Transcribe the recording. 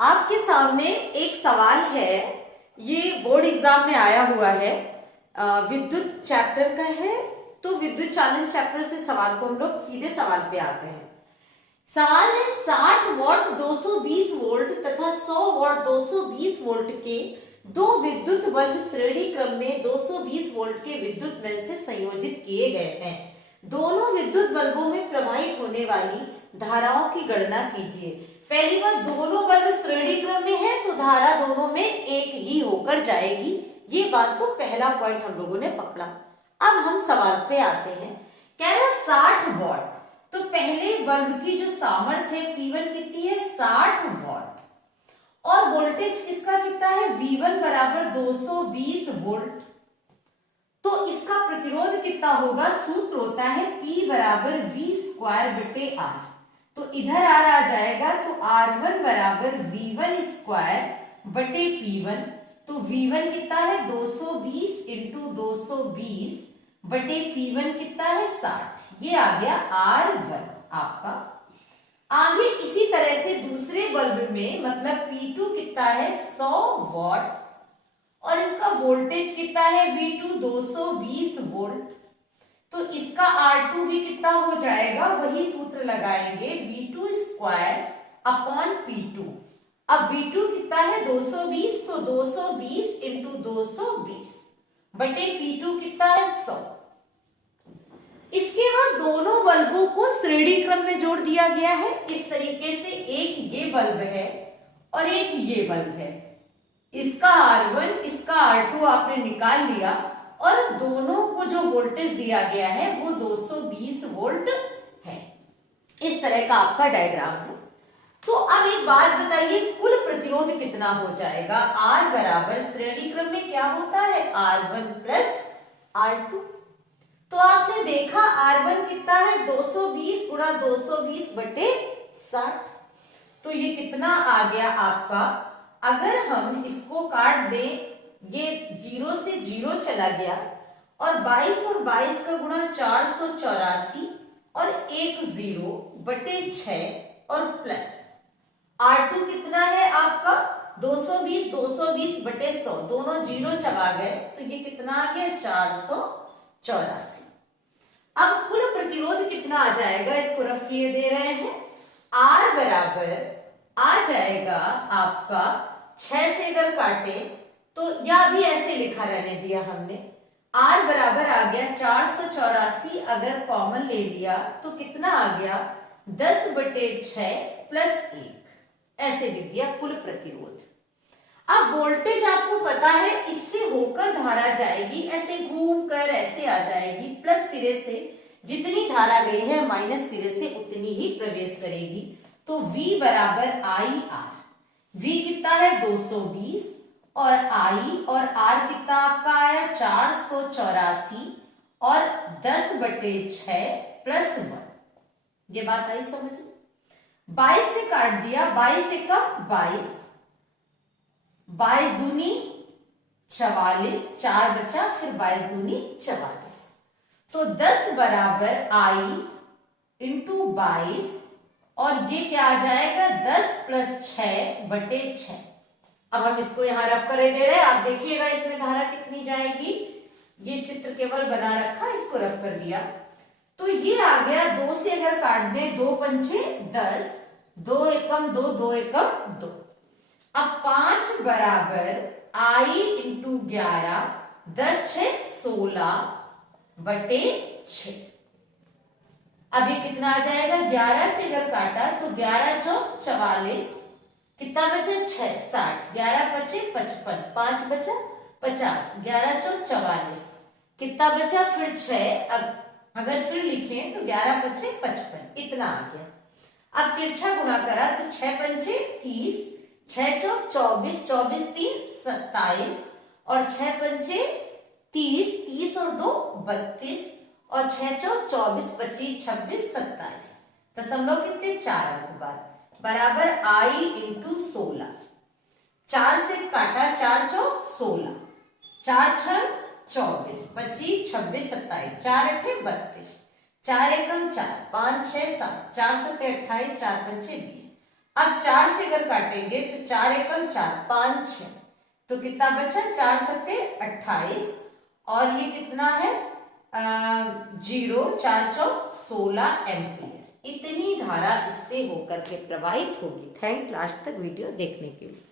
आपके सामने एक सवाल है, ये बोर्ड एग्जाम में आया हुआ है, विद्युत चैप्टर का है। तो विद्युत चालन चैप्टर से सवाल को हम लोग सीधे सवाल पे आते हैं। सवाल है 60 वॉट 220 वोल्ट तथा 100 वॉट 220 वोल्ट के दो विद्युत बल्ब श्रेणी क्रम में 220 वोल्ट के विद्युत नल से संयोजित किए गए हैं। दोनों विद्युत बल्बों में प्रवाहित होने वाली धाराओं की गणना कीजिए। पहली बात, दोनों बल्ब श्रेणी क्रम में है तो धारा दोनों में एक ही होकर जाएगी। ये बात तो पहला पॉइंट हम लोगों ने पकड़ा। अब हम सवाल पे आते हैं। कह रहा 60 वॉट, तो पहले बल्ब की जो सामर्थ्य है P1 कितनी है, 60 वॉट, और वोल्टेज इसका कितना है, V1 बराबर 220 वोल्ट। तो इसका प्रतिरोध कितना होगा, सूत्र होता है P बराबर V स्क्वायर बटे R। तो इधर R आ जाएगा, तो R1 बराबर V1 स्क्वायर बटे P1। तो V1 कितना है 220 इंटू 220 बटे P1 कितना है 60। ये आ गया R1 आपका। आगे इसी तरह से दूसरे बल्ब में मतलब P2 कितना है 100 वॉट, और इसका वोल्टेज कितना है V2 220 वोल्ट। तो इसका R2 भी कितना हो जाएगा, वही सूत्र लगाएंगे V2 स्क्वायर अपॉन P2। अब V2 कितना है 220, तो 220 इंटू 220 बटे P2 कितना है 100। इसके बाद दोनों बल्बों को श्रेणी क्रम में जोड़ दिया गया है। इस तरीके से एक ये बल्ब है और एक ये बल्ब है। इसका R1 इसका R2 आपने निकाल लिया, और दोनों को जो वोल्टेज दिया गया है वो 220 वोल्ट है। इस तरह का आपका डायग्राम है। तो अब एक बात बताइए, कुल प्रतिरोध कितना हो जाएगा। R बराबर श्रेणी क्रम में क्या होता है, R1 प्लस R2। तो आपने देखा R1 कितना है 220 गुणा 220 बटे 60। तो ये कितना आ गया आपका, अगर हम इसको काट दें, ये 0 से 0 चला गया, और 22 और 22 का गुणा 484 और एक 0 बटे 6 और प्लस R2 कितना है आपका 220 220 बटे 100, दोनों 0 चबा गए, तो ये कितना आ गया 484। अब कुल प्रतिरोध कितना आ जाएगा, इसको रफ किए दे रहे हैं। R बराबर आ जाएगा आपका 6 से अगर काटे तो, या भी ऐसे लिखा रहने दिया हमने, R बराबर आ गया 484, अगर कॉमन ले लिया तो कितना आ गया 10 बटे 6 प्लस 1, ऐसे लिख दिया कुल प्रतिरोध। अब वोल्टेज आपको पता है, इससे होकर धारा जाएगी, ऐसे घूम कर ऐसे आ जाएगी, प्लस सिरे से जितनी धारा गई है माइनस सिरे से उतनी ही प्रवेश करेगी। तो V बराबर IR, V कितना है 220 और I और R कितना आपका आया 484 और 10 बटे 6 प्लस 1। ये बात आई समझ में। 22 से काट दिया, 22 से कम 22, 22 दूनी 44, 4 बचा, फिर 22 दूनी 44। तो 10 बराबर I इंटू 22, और ये क्या आ जाएगा 10 प्लस 6 बटे 6। अब हम इसको यहां रफ कर दे रहे हैं, आप देखिएगा इसमें धारा कितनी जाएगी। ये चित्र केवल बना रखा, इसको रफ कर दिया, तो ये आ गया 2 से अगर काट दे 2 पंचे 10, 2 एकम 2, 2 एकम 2। अब 5 बराबर I इंटू 11, 10 6 16 बटे 6। अब ये कितना आ जाएगा, 11 से अगर काटा तो 11 चौक 44, कितना बचा 6 60, 11 बचे 55, 5 बचा 50, 11 चौक 44, कितना बचा फिर 6, अगर फिर लिखें तो 11 बचे 55, इतना आ गया। अब तिरछा गुणा करा तो 6 पंचे 30, 6 चौक 24, 24 3 27, और 6 पंचे 30, 30 और 2 32, और 6 चौक 24 25 26 27, दशमलव कितने 4 अंक बाद, बराबर I इंटू 16। 4 से काटा, 4 चौक 16, 4 छह 24, 25 26 27, 4 अठे 32, 4 एकम 4, 5 6 7, 4 सत्ते 28, 4 पंचे 20। अब 4 से अगर काटेंगे तो 4 एकम 4, 5 6, तो कितना बचा, 4 सत्ते 28, और ये कितना है 0 4 चौक 16 एम्पियर। इतनी धारा इससे होकर के प्रवाहित होगी। थैंक्स लास्ट तक वीडियो देखने के लिए।